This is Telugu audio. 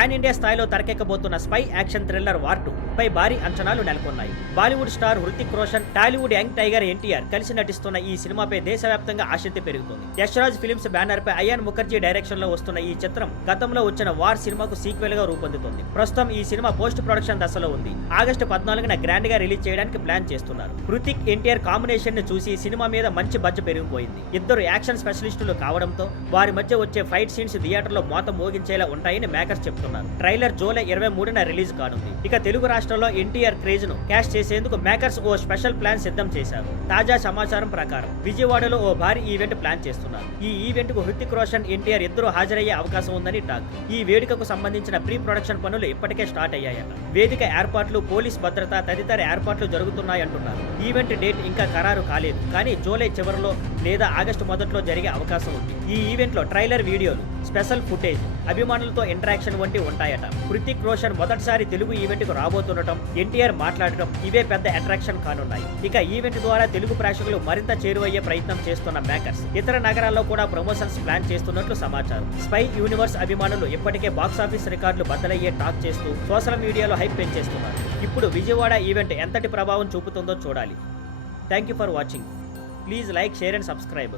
పాన్ ఇండియా స్థాయిలో తెరకెక్కబోతున్న స్పై యాక్షన్ థ్రిల్లర్ వార్ 2 పై భారీ అంచనాలు నెలకొన్నాయి. Bollywood star Hrithik Roshan, Tollywood young tiger NTR కలిసి నటిస్తున్న ఈ సినిమాపై దేశవ్యాప్తంగా ఆసక్తి పెరుగుతుంది. యశ్రాజ్ ఫిల్మ్స్ బ్యానర్ పై అయాన్ ముఖర్జీ డైరెక్షన్ లో వస్తున్న ఈ చిత్రం గతంలో వచ్చిన వార్ సినిమాకు సీక్వెల్ గా రూపొందుతుంది. ప్రస్తుతం ఈ సినిమా పోస్ట్ ప్రొడక్షన్ దశలో ఉంది. ఆగస్టు 14న గ్రాండ్ గా రిలీజ్ చేయడానికి ప్లాన్ చేస్తున్నారు. హృతిక్ ఎన్టీఆర్ కాంబినేషన్ ని చూసి సినిమా మీద మంచి బడ్జెట్ పెరిగిపోయింది. ఇద్దరు యాక్షన్ స్పెషలిస్టులు కావడంతో వారి మధ్య వచ్చే ఫైట్ సీన్స్ థియేటర్లో మోత మోగించేలా ఉంటాయని మేకర్స్ చెప్తున్నారు. ట్రైలర్ జూలై 23న రిలీజ్ కానుంది. ఇక తెలుగు రాష్ట్రాల్లో ఎన్టీఆర్ క్రేజ్ ను క్యాష్ చేసేందుకు మేకర్స్ ఓ స్పెషల్ ప్లాన్ సిద్ధం చేశారు. తాజా సమాచారం ప్రకారం విజయవాడలో ఓ భారీ ఈవెంట్ ప్లాన్ చేస్తున్నారు. ఈ ఈవెంట్ కు హృతిక్ రోషన్, ఎన్టీఆర్ ఇద్దరు హాజరయ్యే అవకాశం ఉందని టాక్. ఈ వేడుకకు సంబంధించిన ప్రీ ప్రొడక్షన్ పనులు ఇప్పటికే స్టార్ట్ అయ్యాయట. వేదిక ఏర్పాట్లు, పోలీస్ భద్రత తదితర ఏర్పాట్లు జరుగుతున్నాయంటున్నారు. ఈవెంట్ డేట్ ఇంకా ఖరారు కాలేదు, కానీ జూలై చివరిలో లేదా ఆగస్టు మొదట్లో జరిగే అవకాశం ఉంది. ఈ ఈవెంట్ లో ట్రైలర్ వీడియోలు, స్పెషల్ ఫుటేజ్, అభిమానులతో ఇంటరాక్షన్ వంటివి ఉంటాయట. హృతిక్ రోషన్ మొదటిసారి తెలుగు ఈవెంట్ కు రాబోతుండటం, ఎన్టీఆర్ మాట్లాడటం ఇవే పెద్ద అట్రాక్షన్ కానున్నాయి. ఇక ఈవెంట్ ద్వారా తెలుగు ప్రేక్షకులు మరింత చేరువయ్యే ప్రయత్నం చేస్తున్న మేకర్స్ ఇతర నగరాల్లో కూడా ప్రమోషన్స్ ప్లాన్ చేస్తున్నట్లు సమాచారం. స్పై యూనివర్స్ అభిమానులు ఇప్పటికే బాక్సాఫీస్ రికార్డులు బద్దలయ్యే టాక్ చేస్తూ సోషల్ మీడియాలో హైప్ పెంచేస్తున్నారు. ఇప్పుడు విజయవాడ ఈవెంట్ ఎంతటి ప్రభావం చూపుతుందో చూడాలి. Thank you for watching. Please like, share and subscribe.